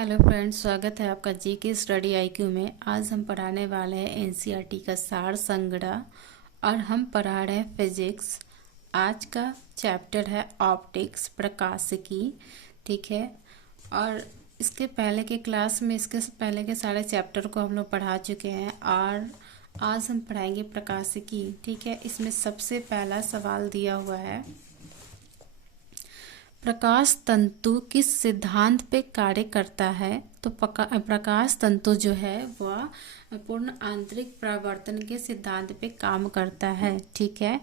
Hello friends, स्वागत है आपका जी के स्टडी आईक्यू में। आज हम पढ़ाने वाले हैं एनसीईआरटी का सार संग्रह और हम पढ़ा रहे हैं फिजिक्स। आज का चैप्टर है ऑप्टिक्स, प्रकाशिकी। ठीक है। और इसके पहले के क्लास में इसके पहले के सारे चैप्टर को हम लोग पढ़ा चुके हैं और आज हम पढ़ाएंगे प्रकाशिकी। ठीक है। इसमें सबसे पहला सवाल दिया हुआ है, प्रकाश तंतु किस सिद्धांत पे कार्य करता है। तो प्रकाश तंतु जो है वह पूर्ण आंतरिक परावर्तन के सिद्धांत पे काम करता है। ठीक है।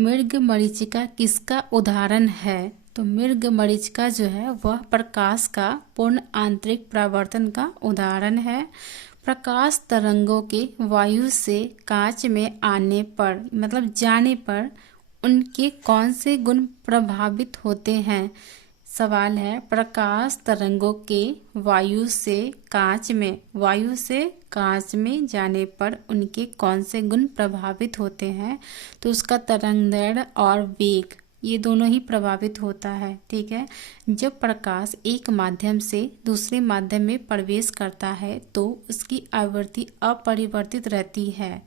मृग मरीचिका किसका उदाहरण है। तो मृग मरीचिका जो है वह प्रकाश का पूर्ण आंतरिक परावर्तन का उदाहरण है। प्रकाश तरंगों के वायु से कांच में आने पर मतलब जाने पर उनके कौन से गुण प्रभावित होते हैं। सवाल है, प्रकाश तरंगों के वायु से कांच में जाने पर उनके कौन से गुण प्रभावित होते हैं। तो उसका तरंगदैर्घ्य और वेग ये दोनों ही प्रभावित होता है। ठीक है। जब प्रकाश एक माध्यम से दूसरे माध्यम में प्रवेश करता है तो उसकी आवृत्ति अपरिवर्तित रहती है।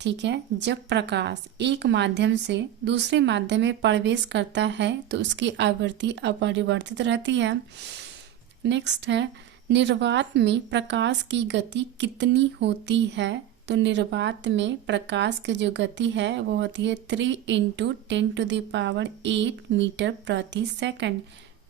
ठीक है। जब प्रकाश एक माध्यम से दूसरे माध्यम में प्रवेश करता है तो उसकी आवृत्ति अपरिवर्तित रहती है। नेक्स्ट है, निर्वात में प्रकाश की गति कितनी होती है। तो निर्वात में प्रकाश की जो गति है वो होती है 3 × 10⁸ मीटर प्रति सेकंड।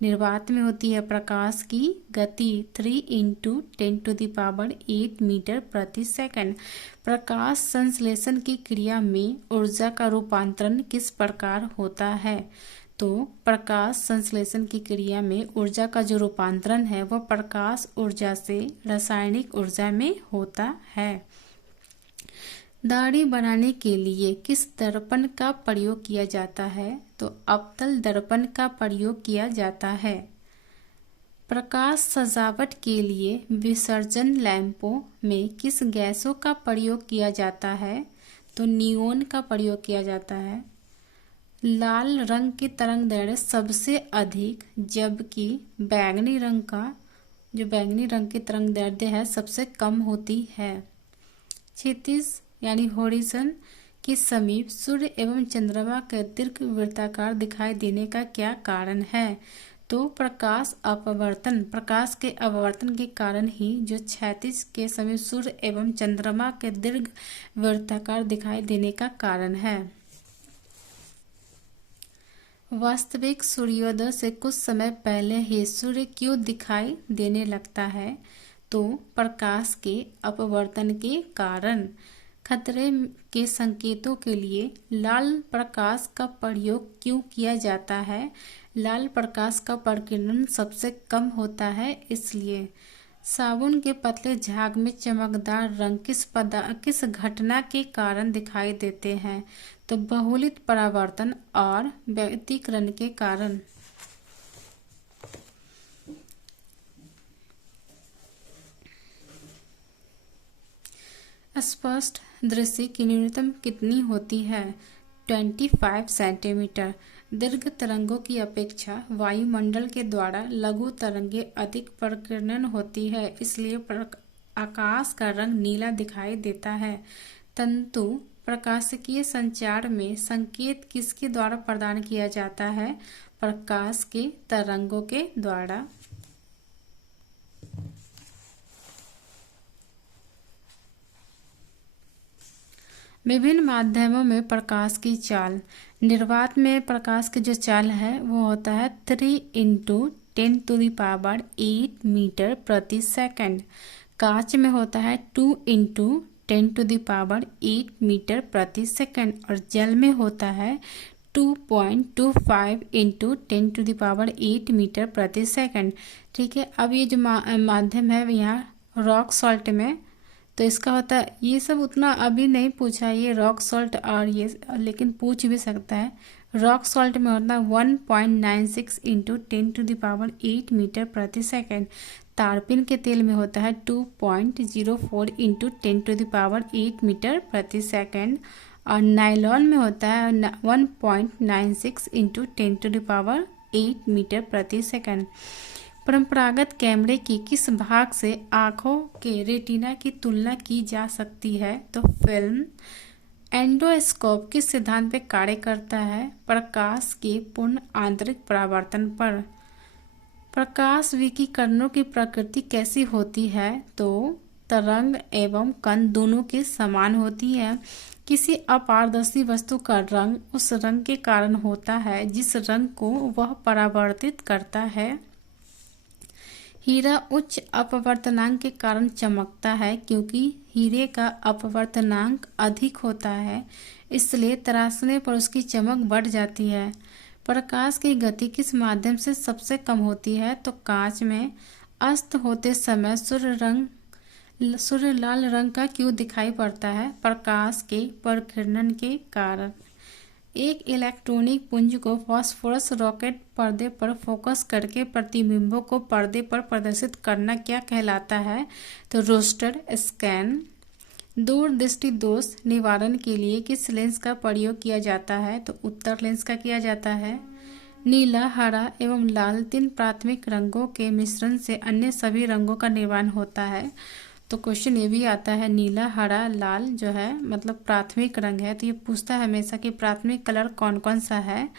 निर्वात में होती है प्रकाश की गति 3 × 10⁸ मीटर प्रति सेकंड। प्रकाश संश्लेषण की क्रिया में ऊर्जा का रूपांतरण किस प्रकार होता है। तो प्रकाश संश्लेषण की क्रिया में ऊर्जा का जो रूपांतरण है वह प्रकाश ऊर्जा से रासायनिक ऊर्जा में होता है। दाढ़ी बनाने के लिए किस दर्पण का प्रयोग किया जाता है। तो अवतल दर्पण का प्रयोग किया जाता है। प्रकाश सजावट के लिए विसर्जन लैंपों में किस गैसों का प्रयोग किया जाता है। तो नियोन का प्रयोग किया जाता है। लाल रंग की तरंगदैर्घ्य सबसे अधिक जबकि बैंगनी रंग की तरंगदैर्घ्य है सबसे कम होती है। क्षितिज यानी होरिज़न के समीप सूर्य एवं चंद्रमा के दीर्घवृत्ताकार दिखाई देने का क्या कारण है। तो प्रकाश के अपवर्तन के कारण ही जो क्षैतिज के समीप सूर्य एवं चंद्रमा के दीर्घवृत्ताकार दिखाई देने का कारण है। वास्तविक सूर्योदय से कुछ समय पहले ही सूर्य क्यों दिखाई देने लगता है। तो प्रकाश के अपवर्तन के कारण। खतरे के संकेतों के लिए लाल प्रकाश का प्रयोग क्यों किया जाता है। लाल प्रकाश का प्रकीर्णन सबसे कम होता है इसलिए। साबुन के पतले झाग में चमकदार रंग किस घटना के कारण दिखाई देते हैं। तो बहुलित परावर्तन और व्यतिकरण के कारण। स्पष्ट दृश्य की न्यूनतम कितनी होती है। 25 सेंटीमीटर। दीर्घ तरंगों की अपेक्षा वायुमंडल के द्वारा लघु तरंगें अधिक प्रकीर्णन होती है इसलिए आकाश का रंग नीला दिखाई देता है। तंतु प्रकाशिकीय संचार में संकेत किसके द्वारा प्रदान किया जाता है। प्रकाश के तरंगों के द्वारा। विभिन्न माध्यमों में प्रकाश की चाल। निर्वात में प्रकाश की जो चाल है वो होता है 3 × 10⁸ मीटर प्रति सेकंड। कांच में होता है 2 × 10⁸ मीटर प्रति सेकंड और जल में होता है 2.25 × 10⁸ मीटर प्रति सेकंड। ठीक है। अब ये जो माध्यम है यहाँ रॉक सॉल्ट में, तो इसका होता है, ये सब उतना अभी नहीं पूछा ये रॉक सॉल्ट और ये, लेकिन पूछ भी सकता है। रॉक सॉल्ट में होता है 1.96 × 10⁸ मीटर प्रति सेकंड। तारपीन के तेल में होता है 2.04 × 10⁸ मीटर प्रति सेकंड और नायलॉन में होता है 1.96 × 10⁸ मीटर प्रति सेकंड। परंपरागत कैमरे के किस भाग से आँखों के रेटिना की तुलना की जा सकती है? तो फिल्म। एंडोस्कोप किस सिद्धांत पर कार्य करता है? प्रकाश के पूर्ण आंतरिक परावर्तन पर। प्रकाश विकिरणों की प्रकृति कैसी होती है? तो तरंग एवं कण दोनों के समान होती है। किसी अपारदर्शी वस्तु का रंग उस रंग के कारण होता है जिस रंग को वह परावर्तित करता है। हीरा उच्च अपवर्तनांक के कारण चमकता है क्योंकि हीरे का अपवर्तनांक अधिक होता है, इसलिए तराशने पर उसकी चमक बढ़ जाती है। प्रकाश की गति किस माध्यम से सबसे कम होती है? तो कांच में। अस्त होते समय सूर्य लाल रंग का क्यों दिखाई पड़ता है? प्रकाश के परिकिरण के कारण। एक इलेक्ट्रॉनिक पुंज को फास्फोरस रॉकेट पर्दे पर फोकस करके प्रतिबिंबों को पर्दे पर प्रदर्शित करना क्या कहलाता है? तो रोस्टर स्कैन। दूरदृष्टि दोष निवारण के लिए किस लेंस का प्रयोग किया जाता है? तो उत्तर लेंस का किया जाता है। नीला, हरा एवं लाल 3 प्राथमिक रंगों के मिश्रण से अन्य सभी रंगों का निर्माण होता है। तो क्वेश्चन ये भी आता है, नीला, हरा, लाल जो है मतलब प्राथमिक रंग है, तो ये पूछता है हमेशा कि प्राथमिक कलर कौन कौन सा है।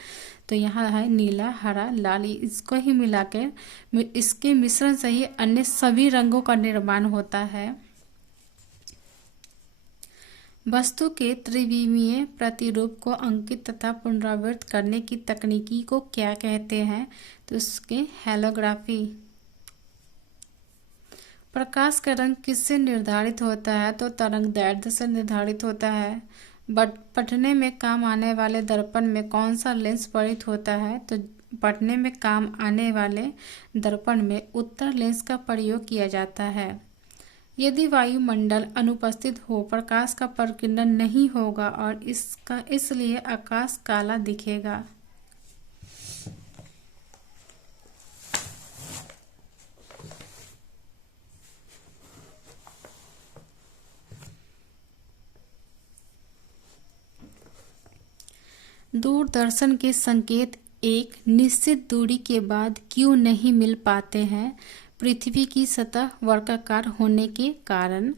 तो यहाँ है नीला, हरा, लाल, इसको ही मिला के इसके मिश्रण से ही अन्य सभी रंगों का निर्माण होता है। वस्तु के त्रिविमीय प्रतिरूप को अंकित तथा पुनरावृत्त करने की तकनीकी को क्या कहते हैं? तो इसके हैलोग्राफी। प्रकाश का रंग किससे निर्धारित होता है? तो तरंगदैर्ध्य से निर्धारित होता है। पढ़ने में काम आने वाले दर्पण में कौन सा लेंस प्रयुक्त होता है? तो पढ़ने में काम आने वाले दर्पण में उत्तर लेंस का प्रयोग किया जाता है। यदि वायुमंडल अनुपस्थित हो, प्रकाश का परिकिरण नहीं होगा और इसलिए आकाश काला दिखेगा। दूरदर्शन के संकेत एक निश्चित दूरी के बाद क्यों नहीं मिल पाते हैं? पृथ्वी की सतह वर्गाकार होने के कारण।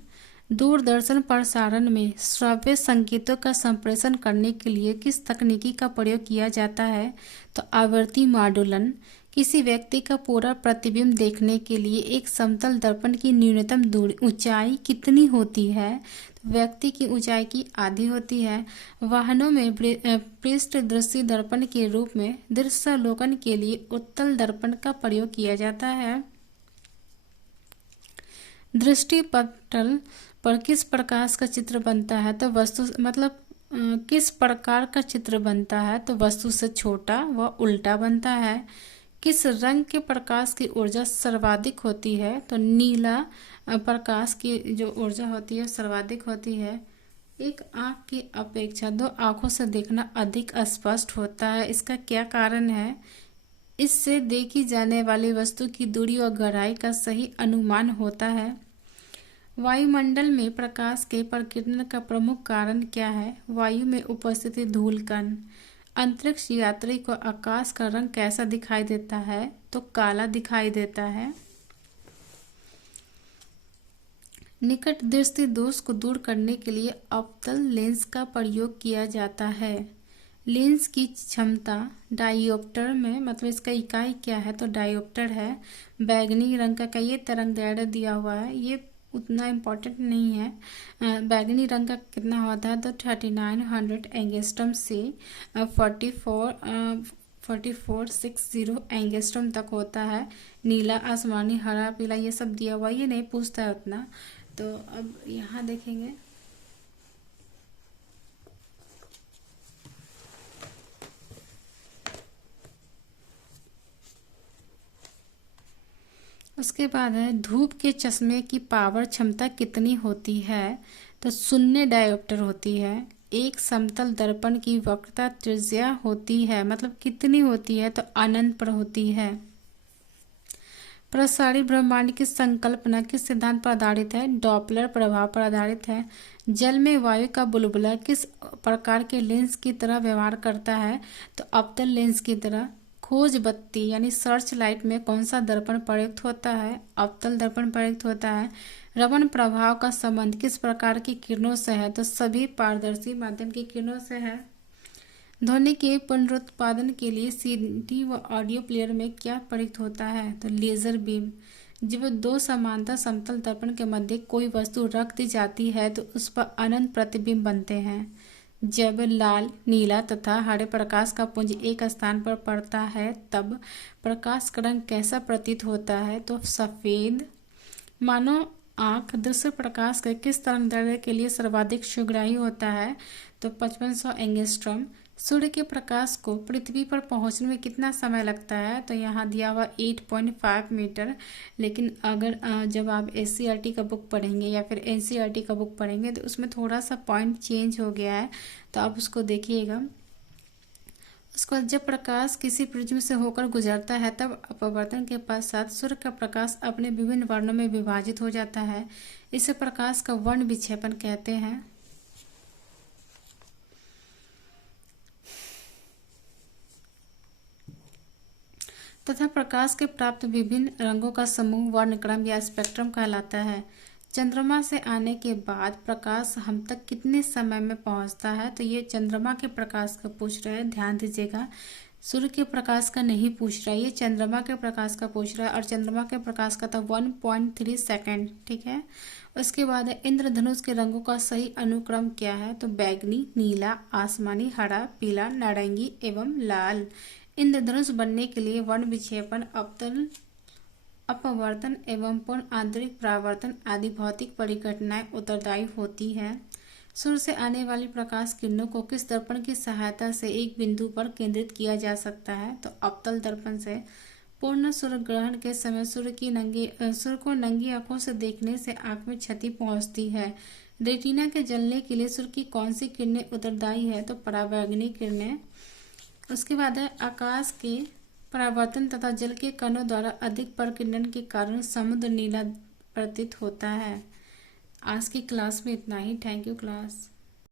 दूरदर्शन प्रसारण में श्रव्य संकेतों का संप्रेषण करने के लिए किस तकनीकी का प्रयोग किया जाता है? तो आवृत्ति मॉड्यूलन। किसी व्यक्ति का पूरा प्रतिबिंब देखने के लिए एक समतल दर्पण की न्यूनतम ऊंचाई कितनी होती है? तो व्यक्ति की ऊंचाई की आधी होती है। वाहनों में पृष्ठ दृष्टि दर्पण के रूप में दृश्यावलोकन के लिए उत्तल दर्पण का प्रयोग किया जाता है। दृष्टिपटल पर किस प्रकाश का चित्र बनता है? तो वस्तु मतलब किस प्रकार का चित्र बनता है? तो वस्तु से छोटा व उल्टा बनता है। किस रंग के प्रकाश की ऊर्जा सर्वाधिक होती है? तो नीला प्रकाश की जो ऊर्जा होती है सर्वाधिक होती है। एक आँख की अपेक्षा 2 आँखों से देखना अधिक स्पष्ट होता है, इसका क्या कारण है? इससे देखी जाने वाली वस्तु की दूरी और गहराई का सही अनुमान होता है। वायुमंडल में प्रकाश के प्रकीर्णन का प्रमुख कारण क्या है? वायु में उपस्थित धूल कण। अंतरिक्ष यात्री को आकाश का रंग कैसा दिखाई देता है? तो काला दिखाई देता है। निकट दृष्टि दोष को दूर करने के लिए अवतल लेंस का प्रयोग किया जाता है। लेंस की क्षमता डायोप्टर में मतलब इसका इकाई क्या है? तो डायोप्टर है। बैगनी रंग का ये तरंगदैर्ध्य दिया हुआ है, ये उतना इम्पोर्टेंट नहीं है। बैगनी रंग का कितना होता है? तो 3900 एंगस्ट्रम से 4460 एंगस्ट्रम तक होता है। नीला, आसमानी, हरा, पीला ये सब दिया हुआ, ये नहीं पूछता है उतना। तो अब यहाँ देखेंगे उसके बाद है धूप के चश्मे की पावर क्षमता कितनी होती है? तो 0 डायोप्टर होती है। एक समतल दर्पण की वक्रता त्रिज्या होती है मतलब कितनी होती है? तो अनंत पर होती है। प्रसारी ब्रह्मांड की संकल्पना किस सिद्धांत पर आधारित है? डॉपलर प्रभाव पर आधारित है। जल में वायु का बुलबुला किस प्रकार के लेंस की तरह व्यवहार करता है? तो अवतल लेंस की तरह। खोज बत्ती यानी सर्च लाइट में कौन सा दर्पण प्रयुक्त होता है? अवतल दर्पण प्रयुक्त होता है। रमण प्रभाव का संबंध किस प्रकार की किरणों से है? तो सभी पारदर्शी माध्यम की किरणों से है। ध्वनि के पुनरुत्पादन के लिए सीडी व ऑडियो प्लेयर में क्या प्रयुक्त होता है? तो लेजर बीम। जब दो समांतर समतल दर्पण के मध्य कोई वस्तु रख दी जाती है तो उस पर अनंत प्रतिबिंब बनते हैं। जब लाल, नीला तथा हरे प्रकाश का पुंज एक स्थान पर पड़ता है तब प्रकाश का रंग कैसा प्रतीत होता है? तो सफेद। मानव आँख दृश्य प्रकाश के किस तरंगदैर्घ्य के लिए सर्वाधिक सुग्राही होता है? तो 5500 एंगस्ट्रॉम। सूर्य के प्रकाश को पृथ्वी पर पहुंचने में कितना समय लगता है? तो यहाँ दिया हुआ 8.5 मीटर। लेकिन अगर जब आप एससीईआरटी का बुक पढ़ेंगे या फिर एनसीईआरटी का बुक पढ़ेंगे तो उसमें थोड़ा सा पॉइंट चेंज हो गया है, तो आप उसको देखिएगा। उसके बाद जब प्रकाश किसी प्रिज्म से होकर गुजरता है तब अपवर्तन के पश्चात सूर्य का प्रकाश अपने विभिन्न वर्णों में विभाजित हो जाता है। इसे प्रकाश का वर्ण विक्षेपण कहते हैं। तथा प्रकाश के प्राप्त विभिन्न रंगों का समूह वर्णक्रम या स्पेक्ट्रम कहलाता है। चंद्रमा से आने के बाद प्रकाश हम तक कितने समय में पहुंचता है? तो ये चंद्रमा के प्रकाश का पूछ रहा है, ध्यान दीजिएगा। सूर्य के प्रकाश का नहीं पूछ रहा है, ये चंद्रमा के प्रकाश का पूछ रहा है और चंद्रमा के प्रकाश का था 1.3 सेकेंड। ठीक है। उसके बाद इंद्रधनुष के रंगों का सही अनुक्रम क्या है? तो बैगनी, नीला, आसमानी, हरा, पीला, नारंगी एवं लाल। इंद्रधनुष बनने के लिए वर्ण विक्षेपण, अवतल अपवर्तन एवं पूर्ण आंतरिक परावर्तन आदि भौतिक परिघटनाएं उत्तरदायी होती हैं। सूर्य से आने वाली प्रकाश किरणों को किस दर्पण की सहायता से एक बिंदु पर केंद्रित किया जा सकता है? तो अवतल दर्पण से। पूर्ण सूर्य ग्रहण के समय सूर्य को नंगी आंखों से देखने से आंख में क्षति पहुंचती है। रेटिना के जलने के लिए सूर्य की कौन सी किरणें उत्तरदायी है? तो पराबैंगनी किरणें। उसके बाद है आकाश के परावर्तन तथा जल के कणों द्वारा अधिक प्रकीर्णन के कारण समुद्र नीला प्रतीत होता है। आज की क्लास में इतना ही। Thank you class.